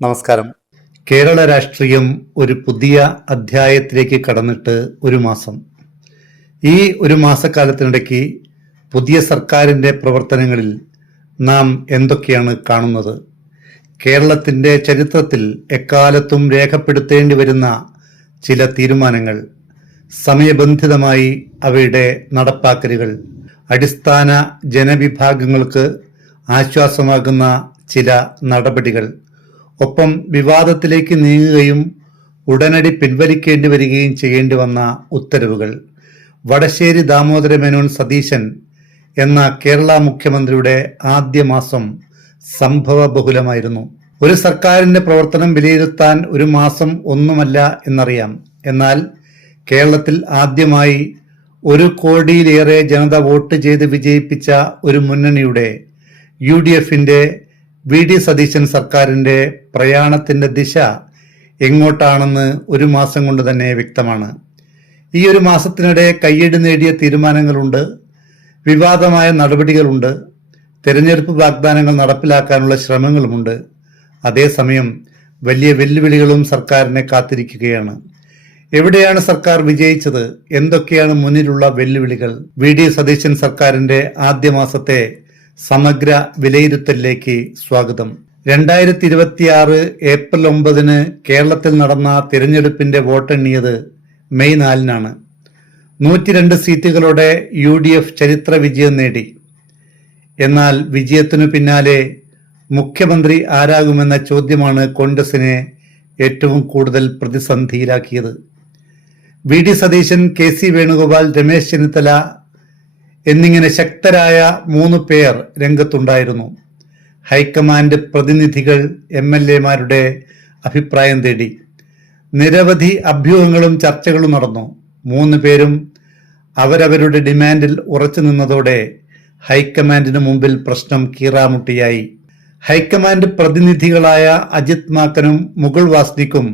നമസ്കാരം. കേരള രാഷ്ട്രീയം ഒരു പുതിയ അധ്യായത്തിലേക്ക് കടന്നിട്ട് ഒരു മാസം. ഈ ഒരു മാസക്കാലത്തിനിടയ്ക്ക് പുതിയ സർക്കാരിൻ്റെ പ്രവർത്തനങ്ങളിൽ നാം എന്തൊക്കെയാണ് കാണുന്നത്? കേരളത്തിൻ്റെ ചരിത്രത്തിൽ എക്കാലത്തും രേഖപ്പെടുത്തേണ്ടി വരുന്ന ചില തീരുമാനങ്ങൾ, സമയബന്ധിതമായി അവയുടെ നടപ്പാക്കലുകൾ, അടിസ്ഥാന ജനവിഭാഗങ്ങൾക്ക് ആശ്വാസമാകുന്ന ചില നടപടികൾ, ഒപ്പം വിവാദത്തിലേക്ക് നീങ്ങുകയും ഉടനടി പിൻവലിക്കേണ്ടി വരികയും ചെയ്യേണ്ടി വന്ന ഉത്തരവുകൾ. വടശ്ശേരി ദാമോദര മേനോൻ സതീശൻ എന്ന കേരള മുഖ്യമന്ത്രിയുടെ ആദ്യ മാസം സംഭവബഹുലമായിരുന്നു. ഒരു സർക്കാരിന്റെ പ്രവർത്തനം വിലയിരുത്താൻ ഒരു മാസം ഒന്നുമല്ല എന്നറിയാം. എന്നാൽ കേരളത്തിൽ ആദ്യമായി 1 കോടിയിലേറെ ജനത വോട്ട് ചെയ്ത് വിജയിപ്പിച്ച ഒരു മുന്നണിയുടെ UDFന്റെ വി.ഡി. സതീശൻ സർക്കാരിന്റെ പ്രയാണത്തിന്റെ ദിശ എങ്ങോട്ടാണെന്ന് ഒരു മാസം കൊണ്ട് തന്നെ വ്യക്തമാണ്. ഈ ഒരു മാസത്തിനിടെ കയ്യടി നേടിയ തീരുമാനങ്ങളുണ്ട്, വിവാദമായ നടപടികളുണ്ട്, തെരഞ്ഞെടുപ്പ് വാഗ്ദാനങ്ങൾ നടപ്പിലാക്കാനുള്ള ശ്രമങ്ങളുമുണ്ട്. അതേസമയം വലിയ വെല്ലുവിളികളും സർക്കാരിനെ കാത്തിരിക്കുകയാണ്. എവിടെയാണ് സർക്കാർ വിജയിച്ചത്? എന്തൊക്കെയാണ് മുന്നിലുള്ള വെല്ലുവിളികൾ? വി.ഡി. സതീശൻ സർക്കാരിന്റെ ആദ്യ മാസത്തെ സമഗ്ര വിലയിരുത്തലിലേക്ക് സ്വാഗതം. 2026 ഏപ്രിൽ 9 കേരളത്തിൽ നടന്ന തിരഞ്ഞെടുപ്പിന്റെ വോട്ടെണ്ണിയത് മെയ് 4 102 സീറ്റുകളോടെ UDF ചരിത്ര വിജയം നേടി. എന്നാൽ വിജയത്തിനു പിന്നാലെ മുഖ്യമന്ത്രി ആരാകുമെന്ന ചോദ്യമാണ് കോൺഗ്രസിനെ ഏറ്റവും കൂടുതൽ പ്രതിസന്ധിയിലാക്കിയത്. വി.ഡി. സതീശൻ, കെ.സി. വേണുഗോപാൽ, രമേശ് ചെന്നിത്തല എന്നിങ്ങനെ ശക്തരായ 3 പേർ രംഗത്തുണ്ടായിരുന്നു. ഹൈക്കമാൻഡ് പ്രതിനിധികൾ MLA-മാരുടെ അഭിപ്രായം തേടി. നിരവധി അഭ്യൂഹങ്ങളും ചർച്ചകളും നടന്നു. 3 പേരും അവരവരുടെ ഡിമാൻഡിൽ ഉറച്ചു നിന്നതോടെ ഹൈക്കമാൻഡിന് മുമ്പിൽ പ്രശ്നം കീറാമുട്ടിയായി. ഹൈക്കമാൻഡ് പ്രതിനിധികളായ അജിത് മാക്കനും മുകുൾ വാസ്നിക്കും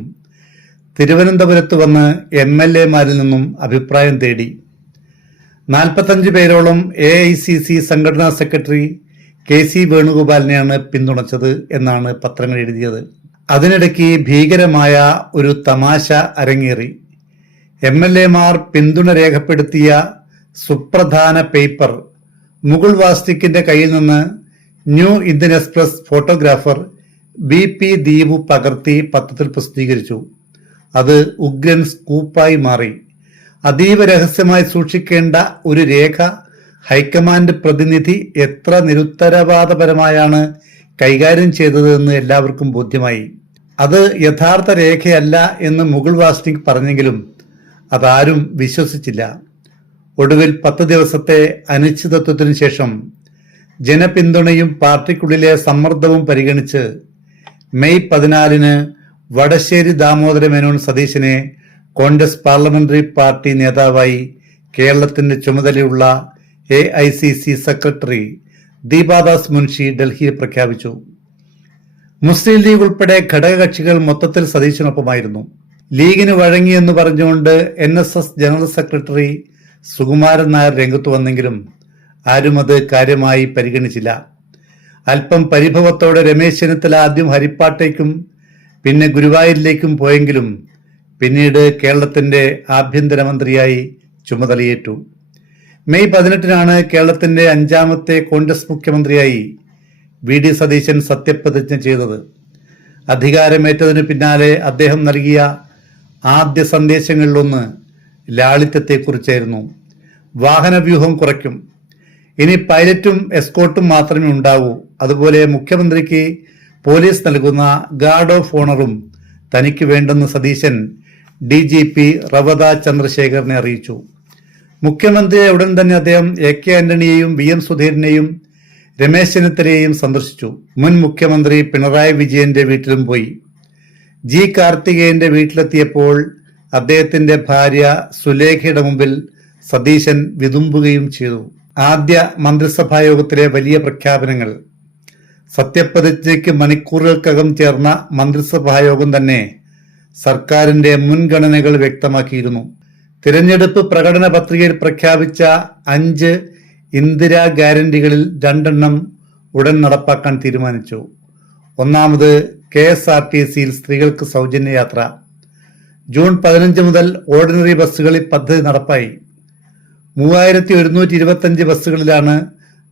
തിരുവനന്തപുരത്ത് വന്ന് MLA-മാരിൽ നിന്നും അഭിപ്രായം തേടി. 45 പേരോളം AICC സംഘടനാ സെക്രട്ടറി കെ.സി. വേണുഗോപാലിനെയാണ് പിന്തുണച്ചത് എന്നാണ് പത്രങ്ങൾ എഴുതിയത്. അതിനിടയ്ക്ക് ഭീകരമായ ഒരു തമാശ അരങ്ങേറി. MLA-മാർ പിന്തുണ രേഖപ്പെടുത്തിയ സുപ്രധാന പേപ്പർ മുകുൾ വാസ്നിക്കിന്റെ കയ്യിൽ നിന്ന് new Indian express photographer BP Deepu പകർത്തി പത്രത്തിൽ പ്രസിദ്ധീകരിച്ചു. അത് ഉഗ്രൻ സ്കൂപ്പായി മാറി. അതീവ രഹസ്യമായി സൂക്ഷിക്കേണ്ട ഒരു രേഖ ഹൈക്കമാൻഡ് പ്രതിനിധി എത്ര നിരുത്തരവാദപരമായാണ് കൈകാര്യം ചെയ്തതെന്ന് എല്ലാവർക്കും ബോധ്യമായി. അത് യഥാർത്ഥ രേഖയല്ല എന്ന് മുകുൾ വാസ്നിക് പറഞ്ഞെങ്കിലും അതാരും വിശ്വസിച്ചില്ല. ഒടുവിൽ 10 ദിവസത്തെ അനിശ്ചിതത്വത്തിനു ശേഷം ജനപിന്തുണയും പാർട്ടിക്കുള്ളിലെ സമ്മർദ്ദവും പരിഗണിച്ച് മെയ് 14 വടശ്ശേരി ദാമോദര മേനോൻ സതീശനെ കോൺഗ്രസ് പാർലമെന്ററി പാർട്ടി നേതാവായി കേരളത്തിന്റെ ചുമതലയുള്ള AICC സെക്രട്ടറി ദീപാദാസ് മുൻഷി ഡൽഹിയിൽ പ്രഖ്യാപിച്ചു. മുസ്ലിം ലീഗ് ഉൾപ്പെടെ ഘടകകക്ഷികൾ മൊത്തത്തിൽ സതീശനൊപ്പമായിരുന്നു. ലീഗിന് വഴങ്ങിയെന്ന് പറഞ്ഞുകൊണ്ട് NSS general secretary Sukumaran Nair രംഗത്തു വന്നെങ്കിലും ആരും അത് കാര്യമായി പരിഗണിച്ചില്ല. അല്പം പരിഭവത്തോടെ രമേശ് ചെന്നിത്തല ആദ്യം ഹരിപ്പാട്ടേക്കും പിന്നെ ഗുരുവായൂരിലേക്കും പോയെങ്കിലും പിന്നീട് കേരളത്തിന്റെ ആഭ്യന്തരമന്ത്രിയായി ചുമതലയേറ്റു. മെയ് 18 കേരളത്തിന്റെ 5ാമത്തെ കോൺഗ്രസ് മുഖ്യമന്ത്രിയായി വി.ഡി. സതീശൻ സത്യപ്രതിജ്ഞ ചെയ്തത്. അധികാരമേറ്റതിനു പിന്നാലെ അദ്ദേഹം നൽകിയ ആദ്യ സന്ദേശങ്ങളിലൊന്ന് ലാളിത്യത്തെക്കുറിച്ചായിരുന്നു. വാഹനവ്യൂഹം കുറയ്ക്കും, ഇനി പൈലറ്റും എസ്കോർട്ടും മാത്രമേ ഉണ്ടാവൂ. അതുപോലെ മുഖ്യമന്ത്രിക്ക് പോലീസ് നൽകുന്ന ഗാർഡ് ഓഫ് ഓണറും തനിക്ക് വേണ്ടെന്ന് സതീശൻ DGP റവത ചന്ദ്രശേഖരനെ അറിയിച്ചു. മുഖ്യമന്ത്രിയെ ഉടൻ തന്നെ അദ്ദേഹം AK ആന്റണിയെയും VM സുധീരനെയും രമേശ് ചെന്നിത്തലയെയും സന്ദർശിച്ചു. മുൻ മുഖ്യമന്ത്രി പിണറായി വിജയന്റെ വീട്ടിലും പോയി. G. കാർത്തികേയന്റെ വീട്ടിലെത്തിയപ്പോൾ അദ്ദേഹത്തിന്റെ ഭാര്യ സുലേഖയുടെ മുമ്പിൽ സതീശൻ വിതുമ്പുകയും ചെയ്തു. ആദ്യ മന്ത്രിസഭാ യോഗത്തിലെ വലിയ പ്രഖ്യാപനങ്ങൾ. സത്യപ്രതിജ്ഞയ്ക്ക് മണിക്കൂറുകൾക്കകം ചേർന്ന മന്ത്രിസഭായോഗം തന്നെ സർക്കാരിന്റെ മുൻഗണനകൾ വ്യക്തമാക്കിയിരുന്നു. തിരഞ്ഞെടുപ്പ് പ്രകടന പത്രികയിൽ പ്രഖ്യാപിച്ച 5 ഇന്ദിരാ ഗ്യാരണ്ടികളിൽ 2 ഉടൻ നടപ്പാക്കാൻ തീരുമാനിച്ചു. ഒന്നാമത് KSRTCയിൽ സ്ത്രീകൾക്ക് സൗജന്യ യാത്ര. ജൂൺ 15 മുതൽ ഓർഡിനറി ബസ്സുകളിൽ പദ്ധതി നടപ്പായി. 3125 ബസ്സുകളിലാണ്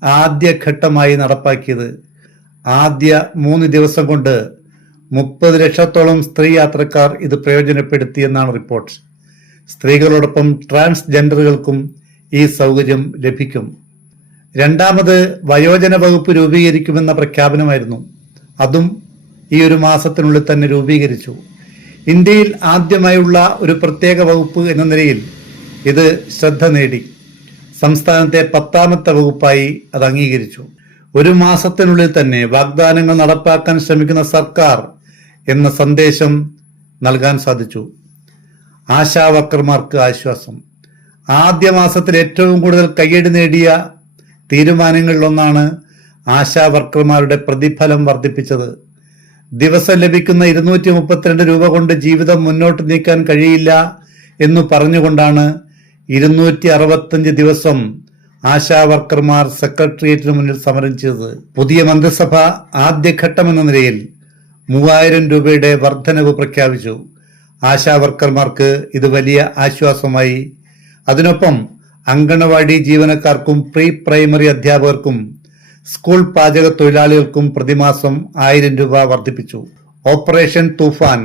ആദ്യഘട്ടമായി നടപ്പാക്കിയത്. ആദ്യ 3 ദിവസം കൊണ്ട് 30 ലക്ഷത്തോളം സ്ത്രീ യാത്രക്കാർ ഇത് പ്രയോജനപ്പെടുത്തിയെന്നാണ് റിപ്പോർട്ട്. സ്ത്രീകളോടൊപ്പം ട്രാൻസ്ജെൻഡറുകൾക്കും ഈ സൗകര്യം ലഭിക്കും. രണ്ടാമത് വയോജന വകുപ്പ് രൂപീകരിക്കുമെന്ന പ്രഖ്യാപനമായിരുന്നു. അതും ഈ ഒരു മാസത്തിനുള്ളിൽ തന്നെ രൂപീകരിച്ചു. ഇന്ത്യയിൽ ആദ്യമായുള്ള ഒരു പ്രത്യേക വകുപ്പ് എന്ന നിലയിൽ ഇത് ശ്രദ്ധ നേടി. സംസ്ഥാനത്തെ 10ാമത്തെ വകുപ്പായി അത് അംഗീകരിച്ചു. ഒരു മാസത്തിനുള്ളിൽ തന്നെ വാഗ്ദാനങ്ങൾ നടപ്പാക്കാൻ ശ്രമിക്കുന്ന സർക്കാർ എന്ന സന്ദേശം നൽകാൻ സാധിച്ചു. ആശാ വർക്കർമാർക്ക് ആശ്വാസം. ആദ്യ മാസത്തിൽ ഏറ്റവും കൂടുതൽ കയ്യടി നേടിയ തീരുമാനങ്ങളിലൊന്നാണ് ആശാ വർക്കർമാരുടെ പ്രതിഫലം വർദ്ധിപ്പിച്ചത്. ദിവസം ലഭിക്കുന്ന 232 രൂപ കൊണ്ട് ജീവിതം മുന്നോട്ട് നീക്കാൻ കഴിയില്ല എന്നു പറഞ്ഞുകൊണ്ടാണ് 265 ദിവസം ആശാ വർക്കർമാർ സെക്രട്ടേറിയറ്റിന് മുന്നിൽ സമരം ചെയ്തത്. പുതിയ മന്ത്രിസഭ ആദ്യഘട്ടമെന്ന നിലയിൽ 3000 രൂപയുടെ വർധനവ് പ്രഖ്യാപിച്ചു. ആശാ വർക്കർമാർക്ക് ഇത് വലിയ ആശ്വാസമായി. അതിനൊപ്പം അങ്കണവാടി ജീവനക്കാർക്കും പ്രീ പ്രൈമറി അധ്യാപകർക്കും സ്കൂൾ പാചക തൊഴിലാളികൾക്കും പ്രതിമാസം 1000 രൂപ വർദ്ധിപ്പിച്ചു. ഓപ്പറേഷൻ തൂഫാൻ.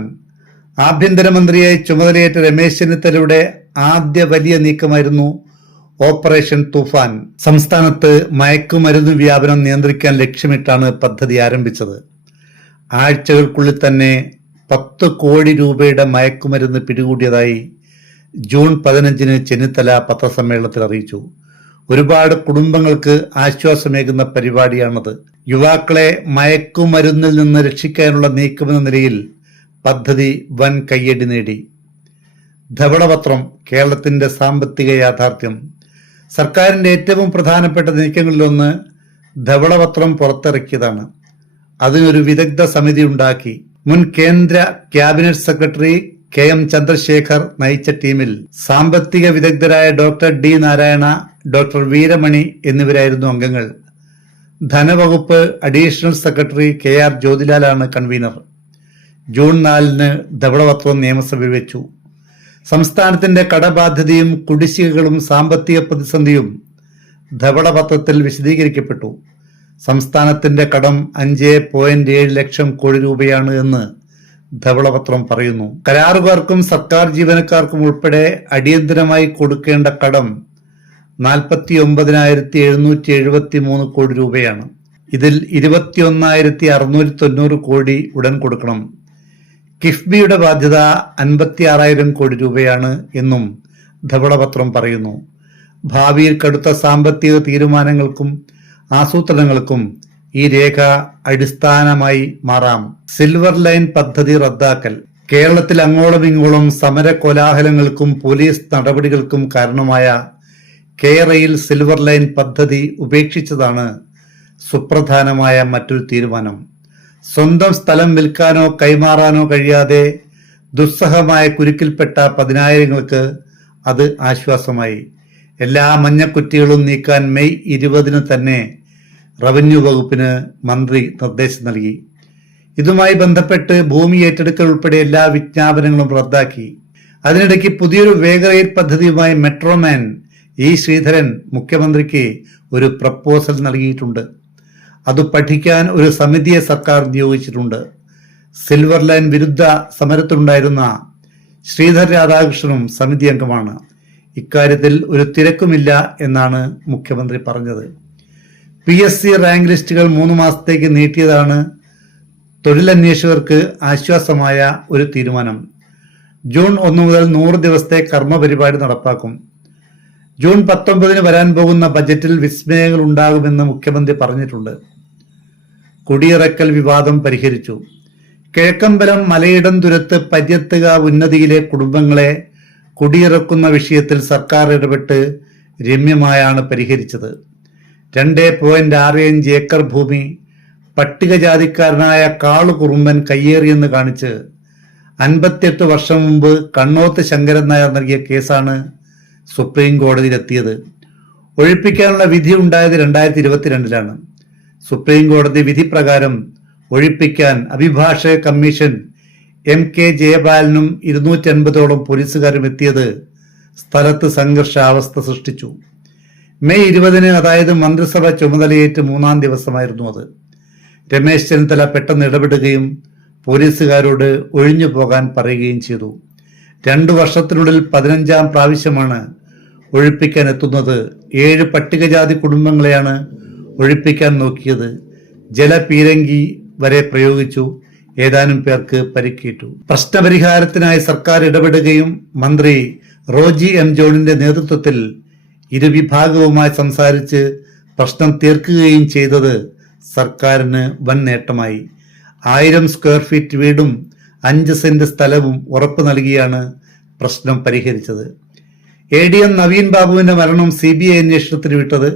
ആഭ്യന്തരമന്ത്രിയായി ചുമതലയേറ്റ രമേശ് ചെന്നിത്തലയുടെ ആദ്യ വലിയ നീക്കമായിരുന്നു ഓപ്പറേഷൻ തൂഫാൻ. സംസ്ഥാനത്ത് മയക്കുമരുന്ന് വ്യാപനം നിയന്ത്രിക്കാൻ ലക്ഷ്യമിട്ടാണ് പദ്ധതി ആരംഭിച്ചത്. ആഴ്ചകൾക്കുള്ളിൽ തന്നെ 10 കോടി രൂപയുടെ മയക്കുമരുന്ന് പിടികൂടിയതായി ജൂൺ 15 ചെന്നിത്തല പത്രസമ്മേളനത്തിൽ അറിയിച്ചു. ഒരുപാട് കുടുംബങ്ങൾക്ക് ആശ്വാസമേകുന്ന പരിപാടിയാണത്. യുവാക്കളെ മയക്കുമരുന്നിൽ നിന്ന് രക്ഷിക്കാനുള്ള നീക്കമെന്ന നിലയിൽ പദ്ധതി വൻ കയ്യടി നേടി. ധവളപത്രം കേരളത്തിന്റെ സാമ്പത്തിക യാഥാർത്ഥ്യം. സർക്കാരിന്റെ ഏറ്റവും പ്രധാനപ്പെട്ട നീക്കങ്ങളിലൊന്ന് ധവളപത്രം പുറത്തിറക്കിയതാണ്. അതിനൊരു വിദഗ്ധ സമിതി ഉണ്ടാക്കി. മുൻ കേന്ദ്ര ക്യാബിനറ്റ് സെക്രട്ടറി KM ചന്ദ്രശേഖർ നയിച്ച ടീമിൽ സാമ്പത്തിക വിദഗ്ധരായ doctor D Narayana, doctor Veeramani എന്നിവരായിരുന്നു അംഗങ്ങൾ. ധനവകുപ്പ് അഡീഷണൽ സെക്രട്ടറി KR ജ്യോതിലാലാണ് കൺവീനർ. ജൂൺ 4 ധവളപത്രം നിയമസഭയിൽ വെച്ചു. സംസ്ഥാനത്തിന്റെ കടബാധ്യതയും കുടിശ്ശികകളും സാമ്പത്തിക പ്രതിസന്ധിയും ധവളപത്രത്തിൽ വിശദീകരിക്കപ്പെട്ടു. സംസ്ഥാനത്തിന്റെ കടം 5.7 ലക്ഷം കോടി രൂപയാണ് എന്ന് ധവളപത്രം പറയുന്നു. കരാറുകാർക്കും സർക്കാർ ജീവനക്കാർക്കും ഉൾപ്പെടെ അടിയന്തരമായി കൊടുക്കേണ്ട കടം 49,773 കോടി രൂപയാണ്. ഇതിൽ 21,690 കോടി ഉടൻ കൊടുക്കണം. കിഫ്ബിയുടെ ബാധ്യത 56,000 കോടി രൂപയാണ് എന്നും ധവളപത്രം പറയുന്നു. ഭാവിയിൽ കടുത്ത സാമ്പത്തിക തീരുമാനങ്ങൾക്കും ആസൂത്രണങ്ങൾക്കും ഈ രേഖ അടിസ്ഥാനമായി മാറാം. സിൽവർ ലൈൻ പദ്ധതി റദ്ദാക്കൽ. കേരളത്തിൽ അങ്ങോളം ഇങ്ങോളം സമര കോലാഹലങ്ങൾക്കും പോലീസ് നടപടികൾക്കും കാരണമായ കേരയിൽ സിൽവർ ലൈൻ പദ്ധതി ഉപേക്ഷിച്ചതാണ് സുപ്രധാനമായ മറ്റൊരു തീരുമാനം. സ്വന്തം സ്ഥലം വിൽക്കാനോ കൈമാറാനോ കഴിയാതെ ദുസ്സഹമായ കുരുക്കിൽപ്പെട്ട പതിനായിരങ്ങൾക്ക് അത് ആശ്വാസമായി. എല്ലാ മഞ്ഞക്കുറ്റികളും നീക്കാൻ മെയ് 20 തന്നെ റവന്യൂ വകുപ്പിന് മന്ത്രി നിർദ്ദേശം നൽകി. ഇതുമായി ബന്ധപ്പെട്ട് ഭൂമി ഏറ്റെടുക്കൽ ഉൾപ്പെടെ എല്ലാ വിജ്ഞാപനങ്ങളും റദ്ദാക്കി. അതിനിടയ്ക്ക് പുതിയൊരു വേഗറെയിൽ പദ്ധതിയുമായി മെട്രോമാൻ ശ്രീധരൻ മുഖ്യമന്ത്രിക്ക് ഒരു പ്രപ്പോസൽ നൽകിയിട്ടുണ്ട്. അത് പഠിക്കാൻ ഒരു സമിതിയെ സർക്കാർ നിയോഗിച്ചിട്ടുണ്ട്. സിൽവർ ലൈൻ വിരുദ്ധ സമരത്തിലുണ്ടായിരുന്ന ശ്രീധർ രാധാകൃഷ്ണനും സമിതി അംഗമാണ്. ഇക്കാര്യത്തിൽ ഒരു തിരക്കുമില്ല എന്നാണ് മുഖ്യമന്ത്രി പറഞ്ഞത്. PSC റാങ്ക് ലിസ്റ്റുകൾ 3 മാസത്തേക്ക് നീട്ടിയതാണ് തൊഴിലന്വേഷകർക്ക് ആശ്വാസമായ ഒരു തീരുമാനം. ജൂൺ 1 മുതൽ 100 ദിവസത്തെ കർമ്മ പരിപാടി നടപ്പാക്കും. ജൂൺ 19 വരാൻ പോകുന്ന ബജറ്റിൽ വിസ്മയങ്ങൾ ഉണ്ടാകുമെന്ന് മുഖ്യമന്ത്രി പറഞ്ഞിട്ടുണ്ട്. കുടിയിറക്കൽ വിവാദം പരിഹരിച്ചു. കിഴക്കമ്പലം മലയിടം തുരത്ത് പര്യത്തുക ഉന്നതിയിലെ കുടുംബങ്ങളെ കുടിയിറക്കുന്ന വിഷയത്തിൽ സർക്കാർ ഇടപെട്ട് രമ്യമായാണ് പരിഹരിച്ചത്. 2.65 ഏക്കർ ഭൂമി പട്ടികജാതിക്കാരനായ കാളുകുറുമ്പൻ കയ്യേറിയെന്ന് കാണിച്ച് 58 വർഷം മുമ്പ് കണ്ണോത്ത് ശങ്കരൻ നായർ നൽകിയ കേസാണ് സുപ്രീം കോടതിയിലെത്തിയത്. ഒഴിപ്പിക്കാനുള്ള വിധി ഉണ്ടായത് 2022 സുപ്രീം കോടതി വിധി പ്രകാരം ഒഴിപ്പിക്കാൻ അഭിഭാഷക കമ്മീഷൻ MK ജയപാലനും 250ഓളം പോലീസുകാരും എത്തിയത് സ്ഥലത്ത് സംഘർഷാവസ്ഥ സൃഷ്ടിച്ചു. മെയ് 20, അതായത് മന്ത്രിസഭ ചുമതലയേറ്റ് 3-ാം ദിവസമായിരുന്നു അത്. രമേശ് ചെന്നിത്തല പെട്ടെന്ന് ഇടപെടുകയും പോലീസുകാരോട് ഒഴിഞ്ഞു പോകാൻ പറയുകയും ചെയ്തു. 2 വർഷത്തിനുള്ളിൽ 15-ാം പ്രാവശ്യമാണ് ഒഴിപ്പിക്കാൻ എത്തുന്നത്. 7 പട്ടികജാതി കുടുംബങ്ങളെയാണ് ഒഴിപ്പിക്കാൻ നോക്കിയത്. ജലപീരങ്കി വരെ പ്രയോഗിച്ചു. ഏതാനും പേർക്ക് പരിക്കേറ്റു. പ്രശ്നപരിഹാരത്തിനായി സർക്കാർ ഇടപെടുകയും മന്ത്രി റോജി M. ജോണിന്റെ നേതൃത്വത്തിൽ ഇരുവിഭാഗവുമായി സംസാരിച്ച് പ്രശ്നം തീർക്കുകയും ചെയ്തത് സർക്കാരിന് വൻ നേട്ടമായി. 1000 സ്ക്വയർ ഫീറ്റ് വീടും 5 സെന്റ് സ്ഥലവും ഉറപ്പു നൽകിയാണ് പ്രശ്നം പരിഹരിച്ചത്. ADM നവീൻ ബാബുവിന്റെ മരണം CBI അന്വേഷണത്തിന് വിട്ടത്.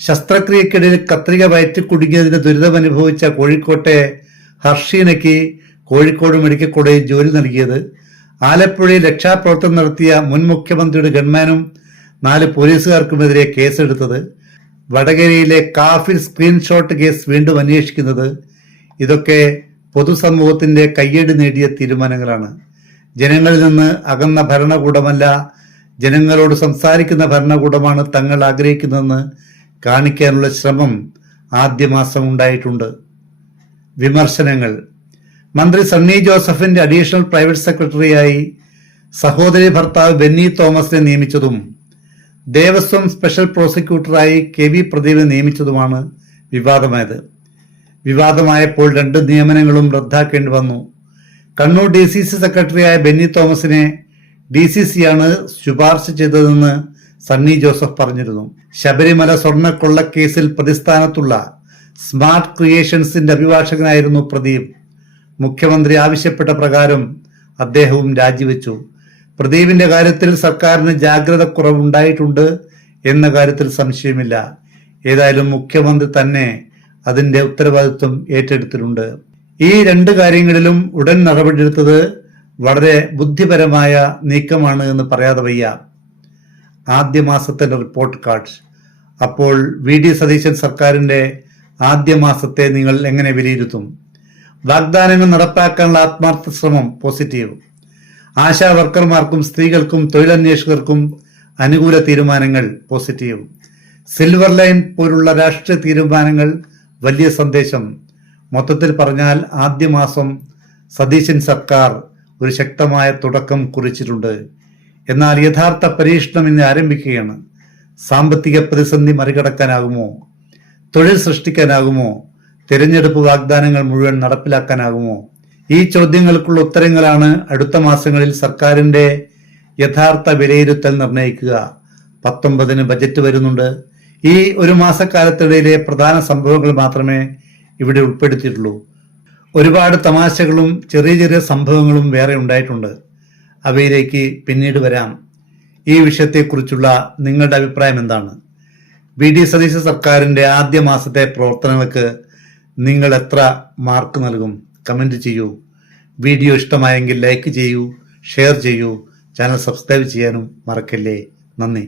ശസ്ത്രക്രിയക്കിടയിൽ കത്രിക വയറ്റി കുടുങ്ങിയതിന് ദുരിതമനുഭവിച്ച കോഴിക്കോട്ടെ ഹർഷീനയ്ക്ക് കോഴിക്കോട് മെഡിക്കൽ കോളേജിൽ ജോലി നൽകിയത്. ആലപ്പുഴയിൽ രക്ഷാപ്രവർത്തനം നടത്തിയ മുൻ മുഖ്യമന്ത്രിയുടെ ഗൺമാനും 4 പോലീസുകാർക്കുമെതിരെ കേസെടുത്തത്. വടകരയിലെ കാഫിർ സ്ക്രീൻഷോട്ട് കേസ് വീണ്ടും അന്വേഷിക്കുന്നത്. ഇതൊക്കെ പൊതുസമൂഹത്തിന്റെ കയ്യടി നേടിയ തീരുമാനങ്ങളാണ്. ജനങ്ങളിൽ നിന്ന് അകന്ന ഭരണകൂടമല്ല, ജനങ്ങളോട് സംസാരിക്കുന്ന ഭരണകൂടമാണ് തങ്ങൾ ആഗ്രഹിക്കുന്നതെന്ന് കാണിക്കാനുള്ള ശ്രമം ആദ്യ മാസം ഉണ്ടായിട്ടുണ്ട്. വിമർശനങ്ങൾ. മന്ത്രി സണ്ണി ജോസഫിന്റെ അഡീഷണൽ പ്രൈവറ്റ് സെക്രട്ടറിയായി സഹോദരി ഭർത്താവ് ബെന്നി തോമസിനെ നിയമിച്ചതും ദേവസ്വം സ്പെഷ്യൽ പ്രോസിക്യൂട്ടറായി KV പ്രദീപിനെ നിയമിച്ചതുമാണ് വിവാദമായത്. വിവാദമായപ്പോൾ 2 നിയമനങ്ങളും റദ്ദാക്കേണ്ടി വന്നു. കണ്ണൂർ DCC സെക്രട്ടറിയായ ബെന്നി തോമസിനെ DCCയാണ് ശുപാർശ ചെയ്തതെന്ന് സണ്ണി ജോസഫ് പറഞ്ഞിരുന്നു. ശബരിമല സ്വർണ്ണക്കൊള്ളക്കേസിൽ പ്രതിസ്ഥാനത്തുള്ള സ്മാർട്ട് ക്രിയേഷൻസിന്റെ അഭിഭാഷകനായിരുന്നു പ്രദീപ്. മുഖ്യമന്ത്രി ആവശ്യപ്പെട്ട പ്രകാരം അദ്ദേഹവും രാജിവെച്ചു. പ്രദീപിന്റെ കാര്യത്തിൽ സർക്കാരിന് ജാഗ്രത കുറവുണ്ടായിട്ടുണ്ട് എന്ന കാര്യത്തിൽ സംശയമില്ല. ഏതായാലും മുഖ്യമന്ത്രി തന്നെ അതിന്റെ ഉത്തരവാദിത്വം ഏറ്റെടുത്തിട്ടുണ്ട്. ഈ 2 കാര്യങ്ങളിലും ഉടൻ നടപടിയെടുത്തത് വളരെ ബുദ്ധിപരമായ നീക്കമാണ് എന്ന് പറയാതെ വയ്യ. ആദ്യ മാസത്തിന്റെ റിപ്പോർട്ട് കാർഡ്. അപ്പോൾ VD സതീശൻ സർക്കാരിന്റെ ആദ്യ മാസത്തെ നിങ്ങൾ എങ്ങനെ വിലയിരുത്തും? വാഗ്ദാനങ്ങൾ നടപ്പാക്കാനുള്ള ആത്മാർത്ഥ ശ്രമം പോസിറ്റീവ്. ആശാ വർക്കർമാർക്കും സ്ത്രീകൾക്കും തൊഴിലന്വേഷകർക്കും അനുകൂല തീരുമാനങ്ങൾ പോസിറ്റീവ്. സിൽവർ ലൈൻ പോലുള്ള രാഷ്ട്രീയ തീരുമാനങ്ങൾ വലിയ സന്ദേശം. മൊത്തത്തിൽ പറഞ്ഞാൽ ആദ്യ മാസം സതീശൻ സർക്കാർ ഒരു ശക്തമായ തുടക്കം കുറിച്ചിട്ടുണ്ട്. എന്നാൽ യഥാർത്ഥ പരീക്ഷണം ഇന്ന് ആരംഭിക്കുകയാണ്. സാമ്പത്തിക പ്രതിസന്ധി മറികടക്കാനാകുമോ? തൊഴിൽ സൃഷ്ടിക്കാനാകുമോ? തിരഞ്ഞെടുപ്പ് വാഗ്ദാനങ്ങൾ മുഴുവൻ നടപ്പിലാക്കാനാകുമോ? ഈ ചോദ്യങ്ങൾക്കുള്ള ഉത്തരങ്ങളാണ് അടുത്ത മാസങ്ങളിൽ സർക്കാരിന്റെ യഥാർത്ഥ വിലയിരുത്തൽ നിർണ്ണയിക്കുക. 19-ന് ബജറ്റ് വരുന്നുണ്ട്. ഈ 1 മാസക്കാലത്തിടയിലെ പ്രധാന സംഭവങ്ങൾ മാത്രമേ ഇവിടെ ഉൾപ്പെടുത്തിയിട്ടുള്ളൂ. ഒരുപാട് തമാശകളും ചെറിയ ചെറിയ സംഭവങ്ങളും വേറെ ഉണ്ടായിട്ടുണ്ട്. അവയിലേക്ക് പിന്നീട് വരാം. ഈ വിഷയത്തെക്കുറിച്ചുള്ള നിങ്ങളുടെ അഭിപ്രായം എന്താണ്? VD സതീശ സർക്കാരിന്റെ ആദ്യ മാസത്തെ പ്രവർത്തനങ്ങൾക്ക് നിങ്ങൾ എത്ര മാർക്ക് നൽകും? കമന്റ് ചെയ്യൂ. വീഡിയോ ഇഷ്ടമായെങ്കിൽ ലൈക്ക് ചെയ്യൂ, ഷെയർ ചെയ്യൂ, ചാനൽ സബ്സ്ക്രൈബ് ചെയ്യാനും മറക്കല്ലേ. നന്ദി.